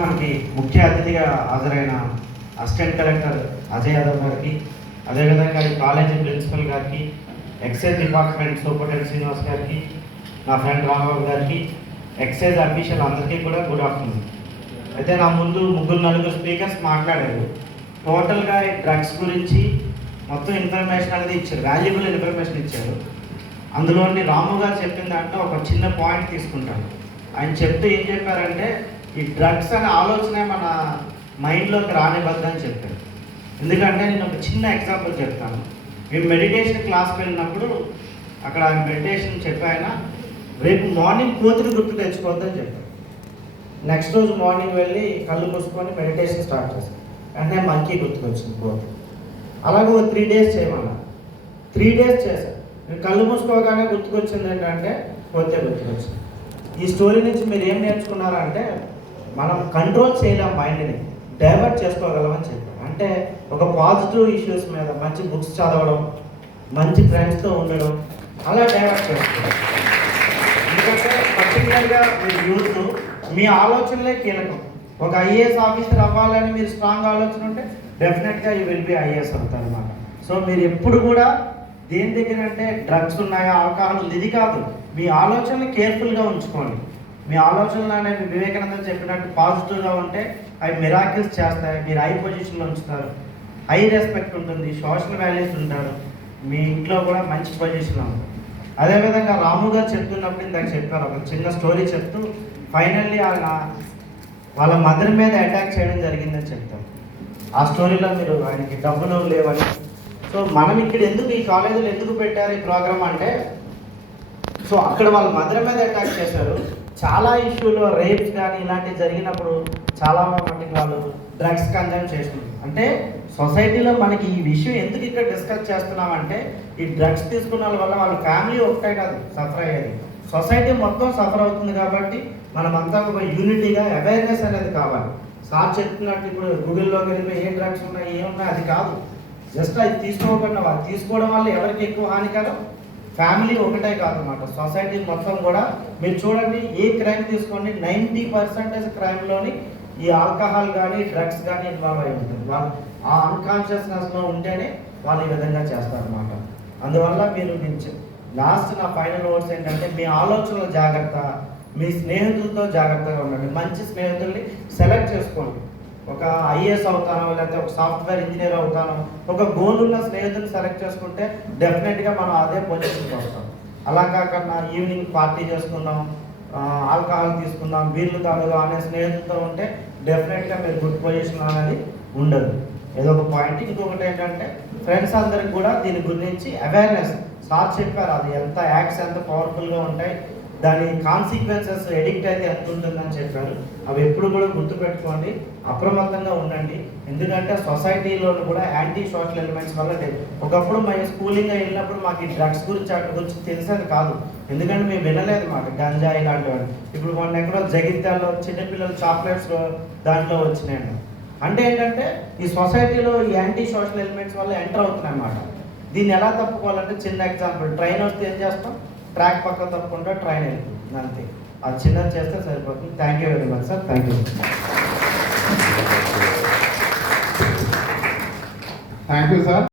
మనకి ముఖ్య అతిథిగా హాజరైన అసిస్టెంట్ కలెక్టర్ అజయ్ యాదవ్ గారికి, అదేవిధంగా ఈ కాలేజీ ప్రిన్సిపల్ గారికి, ఎక్సైజ్ డిపార్ట్మెంట్ సూపరింటెండెంట్ శ్రీనివాస్ గారికి, నా ఫ్రెండ్ రాంబాబు గారికి, ఎక్సైజ్ అఫీషియల్ అందరికీ కూడా గుడ్ ఆఫ్టర్నూన్. అయితే నా ముందు నలుగురు స్పీకర్స్ మాట్లాడారు. టోటల్గా డ్రగ్స్ గురించి మొత్తం ఇన్ఫర్మేషన్ అనేది ఇచ్చారు, వాల్యుబుల్ ఇన్ఫర్మేషన్ ఇచ్చారు. అందులోని రాము గారు చెప్పిన దాంట్లో ఒక చిన్న పాయింట్ తీసుకుంటాను. ఆయన చెప్తే ఏం చెప్పారంటే, ఈ డ్రగ్స్ అనే ఆలోచనే మన మైండ్లోకి రానివ్వద్దని చెప్పారు. ఎందుకంటే నేను ఒక చిన్న ఎగ్జాంపుల్ చెప్తాను. మేము మెడిటేషన్ క్లాస్కి వెళ్ళినప్పుడు అక్కడ మెడిటేషన్ చెప్పాయన రేపు మార్నింగ్ కోతిని గుర్తు తెచ్చుకోవద్దని చెప్పారు. నెక్స్ట్ రోజు మార్నింగ్ వెళ్ళి కళ్ళు మూసుకొని మెడిటేషన్ స్టార్ట్ చేశాను. అంటే మంకీ గుర్తుకొచ్చింది, కోతి. అలాగే 3 days చేయమన్నా. 3 days చేశాను. నేను కళ్ళు మూసుకోగానే గుర్తుకొచ్చింది ఏంటంటే కోతే గుర్తుకొచ్చింది. ఈ స్టోరీ నుంచి మీరు ఏం నేర్చుకున్నారంటే, మనం కంట్రోల్ చేయలేం, మైండ్ని డైవర్ట్ చేసుకోగలమని చెప్పారు. అంటే ఒక పాజిటివ్ ఇష్యూస్ మీద మంచి బుక్స్ చదవడం, మంచి ఫ్రెండ్స్తో ఉండడం, అలా డైవర్ట్ చేసుకోవాలి. ఎందుకంటే పర్టికులర్గా మీరు యూత్, మీ ఆలోచనలే కీలకం. ఒక ఐఏఎస్ ఆఫీసర్ అవ్వాలని మీరు స్ట్రాంగ్ ఆలోచన ఉంటే డెఫినెట్గా యూ విల్ బి ఐఏఎస్ అవుతారు అనమాట. సో మీరు ఎప్పుడు కూడా దేని దగ్గర అంటే డ్రగ్స్ ఉన్నాయా, ఆల్కహాల్ ఉంది, ఇది కాదు. మీ ఆలోచనలు కేర్ఫుల్గా ఉంచుకోండి. మీ ఆలోచనలు అనేవి వివేకానంద చెప్పినట్టు పాజిటివ్గా ఉంటే అవి మిరాకిల్స్ చేస్తాయి. మీరు హై పొజిషన్లో ఉంచుతారు, హై రెస్పెక్ట్ ఉంటుంది, సోషల్ వాల్యూస్ ఉంటారు, మీ ఇంట్లో కూడా మంచి పొజిషన్లో ఉంటుంది. అదేవిధంగా రాము గారు చెప్తున్నప్పుడు ఇందాక చెప్పారు, ఒక చిన్న స్టోరీ చెప్తూ ఫైనల్లీ ఆయన వాళ్ళ మదర్ మీద అటాక్ చేయడం జరిగిందని చెప్తారు. ఆ స్టోరీలో మీరు ఆయనకి డబ్బులు లేవని. సో మనం ఇక్కడ ఎందుకు ఈ కాలేజీలో ఎందుకు పెట్టారు ఈ ప్రోగ్రామ్ అంటే, సో అక్కడ వాళ్ళ మదర్ మీద అటాక్ చేశారు. చాలా ఇష్యూలో రేప్స్ కానీ ఇలాంటివి జరిగినప్పుడు చాలా మటుకు వాళ్ళు డ్రగ్స్ కన్జ్యూమ్ చేస్తున్నారు. అంటే సొసైటీలో మనకి ఈ విషయం ఎందుకు ఇక్కడ డిస్కస్ చేస్తున్నామంటే, ఈ డ్రగ్స్ తీసుకున్న వల్ల వాళ్ళ ఫ్యామిలీ ఒకటే కాదు సఫర్ అయ్యేది, సొసైటీ మొత్తం సఫర్ అవుతుంది. కాబట్టి మనమంతా ఒక యూనిటీగా అవేర్నెస్ అనేది కావాలి. సార్ చెప్తున్నట్టు ఇప్పుడు గూగుల్లోకి వెళ్ళిపోయి ఏ డ్రగ్స్ ఉన్నాయి ఏమున్నాయి అది కాదు. జస్ట్ అది తీసుకోకుండా వాళ్ళు తీసుకోవడం వల్ల ఎవరికి ఎక్కువ హానికరం, ఫ్యామిలీ ఒకటే కాదన్నమాట, సొసైటీ మొత్తం కూడా. మీరు చూడండి, ఏ క్రైమ్ తీసుకోండి 90% క్రైమ్లోని ఈ ఆల్కహాల్ కానీ డ్రగ్స్ కానీ ఇన్వాల్వ్ అయి ఉంటుంది. వాళ్ళు ఆ అన్కాన్షియస్నెస్లో ఉంటేనే వాళ్ళు ఈ విధంగా చేస్తారన్నమాట. అందువల్ల మీరు లాస్ట్ నా ఫైనల్ వర్డ్స్ ఏంటంటే, మీ ఆలోచనలు జాగ్రత్త, మీ స్నేహితులతో జాగ్రత్తగా ఉండండి. మంచి స్నేహితుల్ని సెలెక్ట్ చేసుకోండి. ఒక ఐఏఎస్ అవుతానో లేకపోతే ఒక సాఫ్ట్వేర్ ఇంజనీర్ అవుతానో, ఒక గోల్ ఉన్న స్నేహితులు సెలెక్ట్ చేసుకుంటే డెఫినెట్గా మనం అదే పొజిషన్కి వస్తాం. అలా కాకుండా ఈవినింగ్ పార్టీ చేసుకుందాం, ఆల్కహాల్ తీసుకుందాం, బీర్లు తాగుదాం అనే స్నేహితులతో ఉంటే డెఫినెట్గా మీరు గుడ్ పొజిషన్ అనేది ఉండదు. ఏదో ఒక పాయింట్. ఇంకొకటి ఏంటంటే, ఫ్రెండ్స్ అందరికి కూడా దీని గురించి అవేర్నెస్, సార్ చెప్పారు అది ఎంత యాక్ట్స్ ఎంత పవర్ఫుల్గా ఉంటాయి, దాని కాన్సిక్వెన్సెస్ ఎడిక్ట్ అయితే ఎంత ఉంటుందని చెప్పారు. అవి ఎప్పుడు కూడా గుర్తుపెట్టుకోండి, అప్రమత్తంగా ఉండండి. ఎందుకంటే సొసైటీలో కూడా యాంటీ సోషల్ ఎలిమెంట్స్ వల్ల ఒకప్పుడు మేము స్కూలింగ్ వెళ్ళినప్పుడు మాకు ఈ డ్రగ్స్ గురించి వాటి గురించి తెలిసేది కాదు. ఎందుకంటే మేము వినలేదు మాట గంజా ఇలాంటివన్నీ. ఇప్పుడు మొన్న ఎక్కడో జగిత్యాల్లో చిన్నపిల్లలు చాక్లెట్స్ దాంట్లో వచ్చినాయండి. అంటే ఏంటంటే ఈ సొసైటీలో ఈ యాంటీ సోషల్ ఎలిమెంట్స్ వల్ల ఎంటర్ అవుతున్నాయి అన్నమాట. దీన్ని ఎలా తప్పుకోవాలంటే చిన్న ఎగ్జాంపుల్, ట్రైన్ వస్తే ఏం చేస్తాం, ట్రాక్ పక్క తప్పకుండా ట్రైన్ వెళ్ళిపోతుంది, అంతే. అది చిన్నది చేస్తే సరిపోతుంది. Thank you very much sir. Thank you sir.